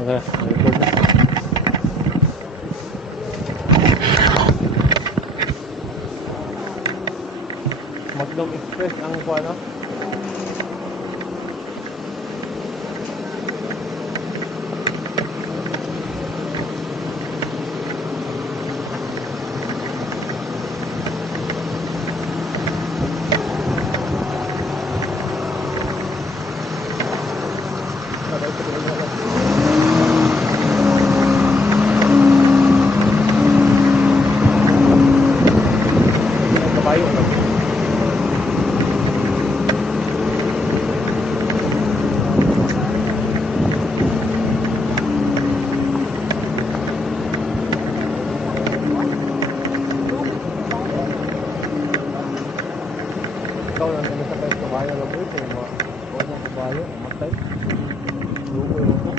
Okay, record na. Magdog Express ang ano? Kabayo na. Ikaw lang sa kayo kabayo lang ito. Huwag ng kabayo. Matay. Lugo yung ito.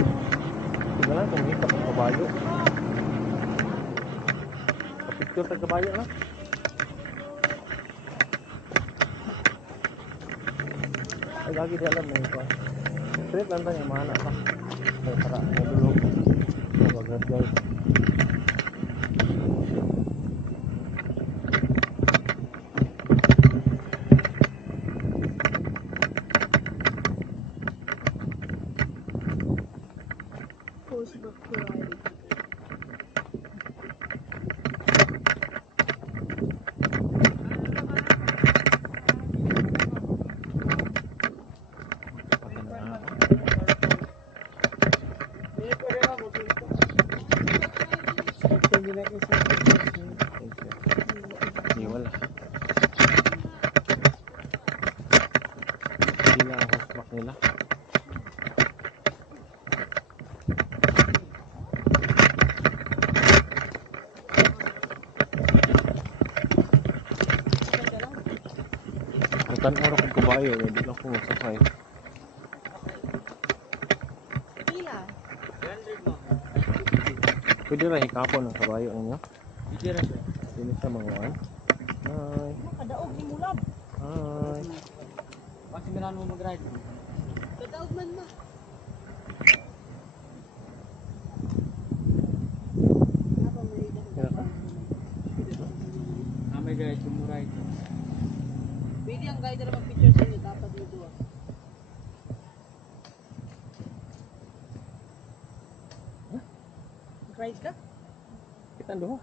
Sige lang kung hipat ng kabayo. Kapicture ng kabayo na. Ay, lagi di alam mo ito. Straight lang tayo, mahana pa. Ay, para madulog. Magagad guys. Facebook Live. Wala. Hindi na ang hostback nila. Bukan araw kong kabayo, hindi lang ko masakay. Pila? Pwede rin hikapon ng kabayo ninyo? Hindi na siya. Hindi sa mga an. Hi. Kadaog ni Mulab. Hi. Kasi meron mo mag-ride. Kadaog man ma. Kaya ka? May guys, mo-ride. Pwede ang guide na mag-picture sa inyo. Dapat mo doon. Ride ka? Kita doon.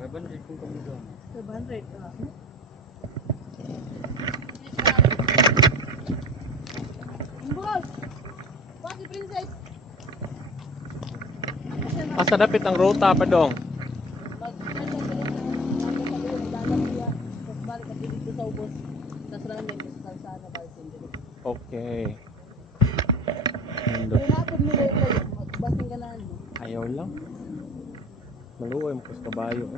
500 kung kami doon. 500 ka. Boss! Bakit princess? Asa dapit ang ruta pa dong? Balik at dito sa ubos. Tapos ramen sa kalsada balik din dito. Okay. Kaya napod mo lang magbasing ka na ano. Ayaw lang. Maluoy mo sa kabayo.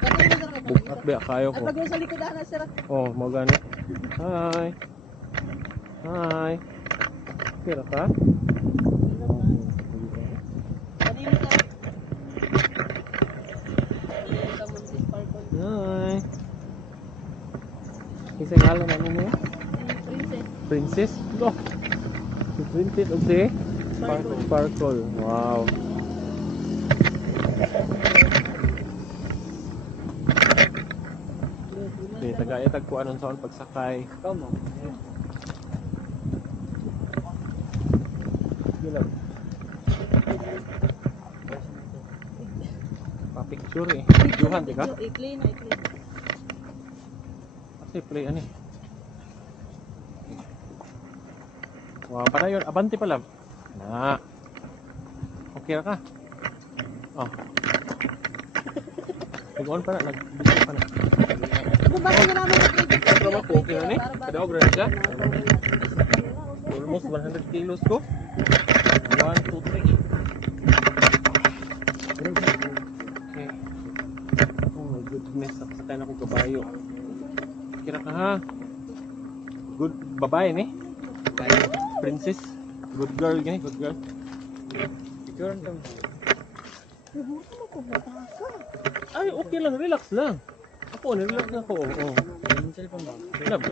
Kasi mo sa Bukat ba kayo At ko? pag sa likod na sir. Oh, magani. Hi. Hi. Kira ka? Kanino ka? Sa Montes Park. Hi. Isa ngalan ano niya? Princess. Princess? Oh. Si Princess of the Sparkle. Sparkle. Wow. Okay, taga-itag ko anong sound pagsakay. Ikaw mo. Gilang. Pa-picture eh. Videohan, di ka? Ikli na, ikli. Kasi play ano eh. Wow, para yun. Abante pala. Na. Okay na ka. Oh. Nag-on pa na. Nag-video pa na. Bumati ka namin ng Pero ako, okay na ni? Kadaog rin siya? Almost 100 kilos ko. 1, 2, 3. Okay. Oh my goodness. Saksakan ako kabayo. Kira ka ha. Good babae ni? Princess. Good girl gani, good girl. Picture ka mo. Ay, okay lang. Relax lang. Ako, relax na ako. Oo. Yung cellphone ba? Kinab.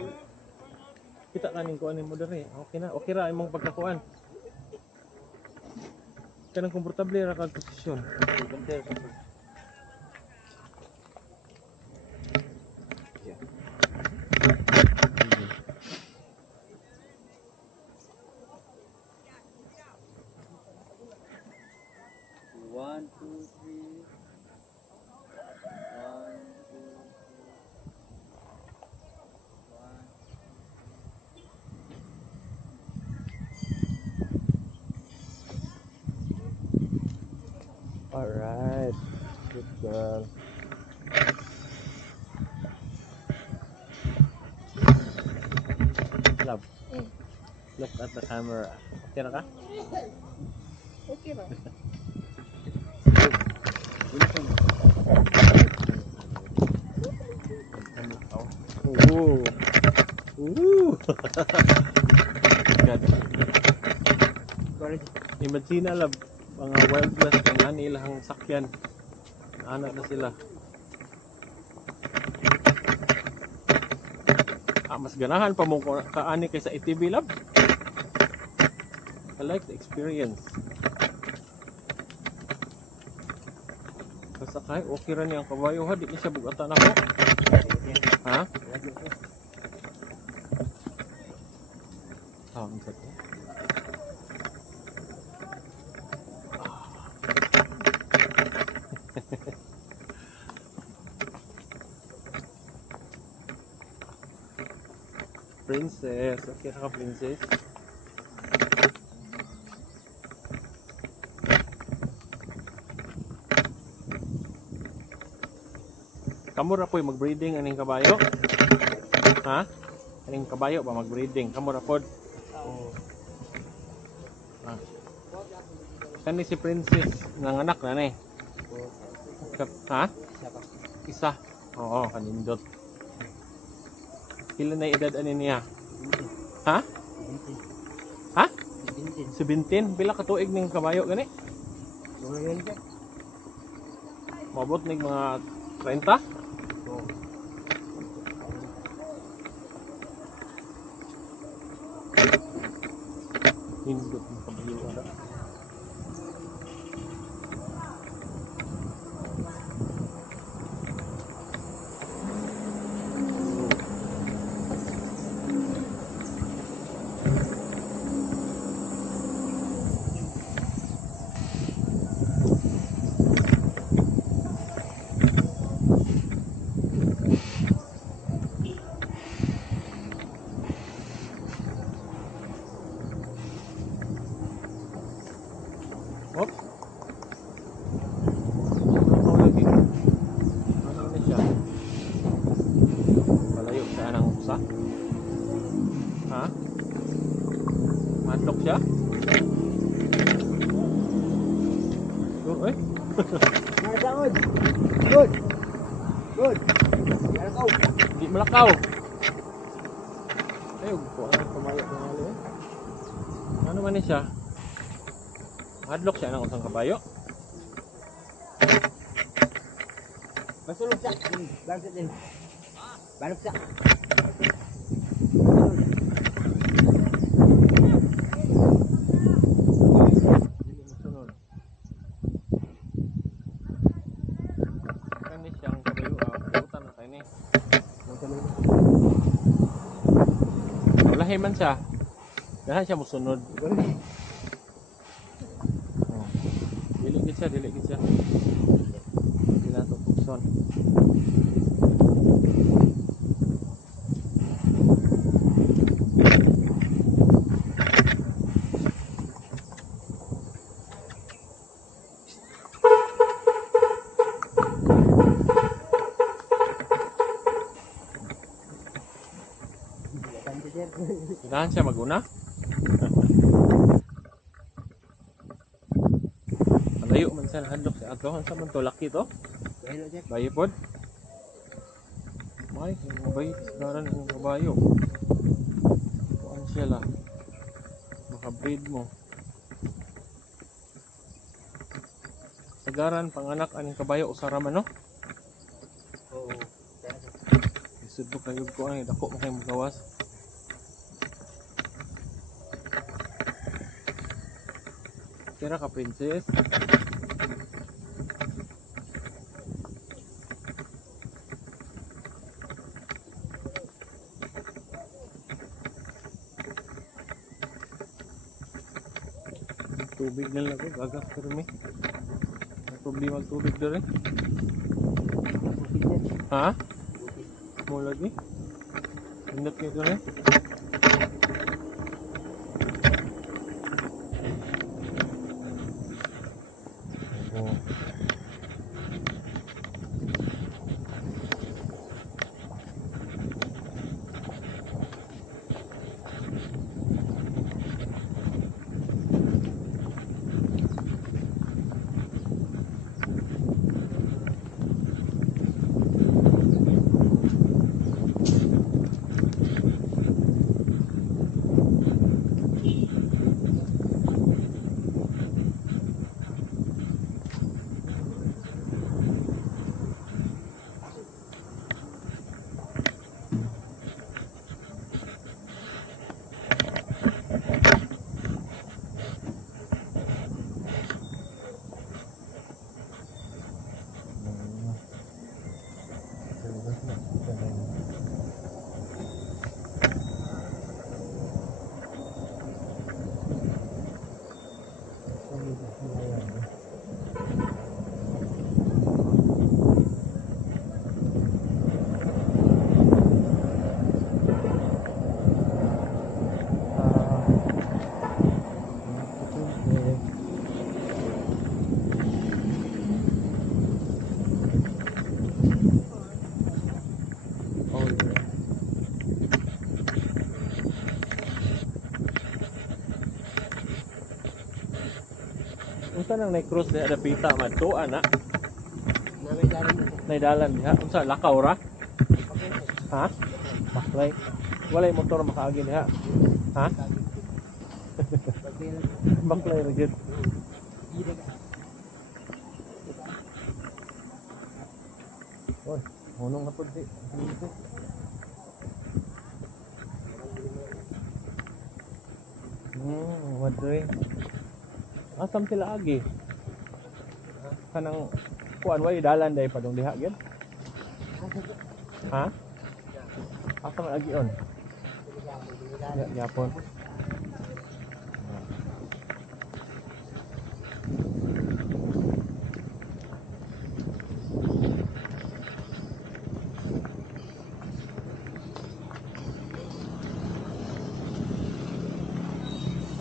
Kita kanin ko anin mo dere. Okay na. Okay ra imong pagkakuan. Kanang komportable ra kag posisyon. Banter sa sir. One, two, three. One, two, three. One. Alright. Good girl. Love. Look at the camera. Okay na ka? Okay ra. Ooh. Ooh. God. Correct. Imagine na love, mga wildlife ng ani ilang sakyan. Anak na sila. Mas ganahan pa mo kaani kaysa ATV love. I like the experience. Kasakay, okay ra niya ang kabayo ha, di na siya bugatan ako. Ha? Ang sakit. Princess, okay na ka princess? Kamu ra po'y mag-breeding aning kabayo? Ha? Aning kabayo ba mag-breeding? Kamu ra pod? Oo. Ah. Kani si princess nanganak na ni. Ha? Siya pa. Isa. Oo, kanindot. Pila na edad ani niya? Ha? Ha? 17. Pila ka tuig ning kabayo gani? Lumayan siya. Mabot ning mga 30? Oo. Nindot ng kabayo ara. Hop. Ano lagi? Ano na siya? Palayo siya ng usa? Ha? Mantok siya? Oh, eh? Good. Good. Good. Yan ako. Di malakaw. Ay, ko ang kabayo ng halo eh. Ano man ni siya? Hadlock siya ng usang kabayo. Masulog siya. Balok din. Balok siya. Dili masunod. Kani siyang kabayo utan na tayo ni. Wala man siya. Dahan siya musunod. Oh. Dili gid siya, dili gid siya. Dili na to pukson. Dahan siya maguna. Malayo man siya handok sa ato. Ang saman to laki to. Bayo pod. May bayo isdaran ng kabayo. Kuan siya la. Maka-breed mo. Sagaran panganak aning kabayo usara man no. Oo. Isud ko kayo ko ang dako mo kay magawas. Tira ka, princess. Tubig na lang ako, gagas ka rin eh. May problema ang tubig doon eh. Ha? Mo lagi? Pindot nyo doon eh. Oh. Unsa nang na-cross na dapita madto ana? Namin dalan mo. Naidalan diha. Unsa lakaw ra? Ha? Baklay. Walay motor makaagi diha. Ha? Baklay ra gid. Oy, hunong na pud si. Wadre. Asam sila agi. Kanang kuan way dalan day padong diha gyud. Ha? Asam lagi on. Ya, yapon.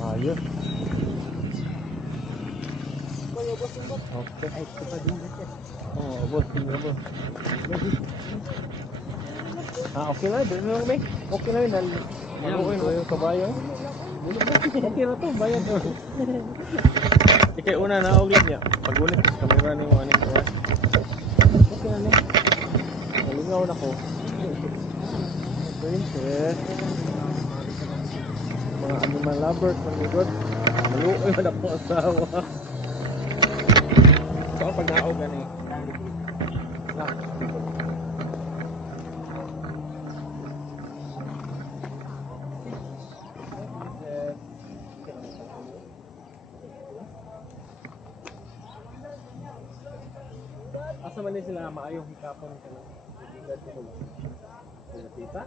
Ayos. Okay. Ay, kapadung na siya. Oh, bos, tinggal bos. Ah, okay lah, dito lang may. Okay na rin, dahil maluoy mo yung kabayo. Okay na to, bayad to. Ikay una na ulit niya. Pagulit ko sa kamera ni mo aning kuha. Okay na rin. Nalingaw na ko. Princess. Mga animal lovers, manigod. Maluoy man ako asawa. So, pag naog gani. Na. Asa man din sila maayong hikapon ka lang. Sila tita.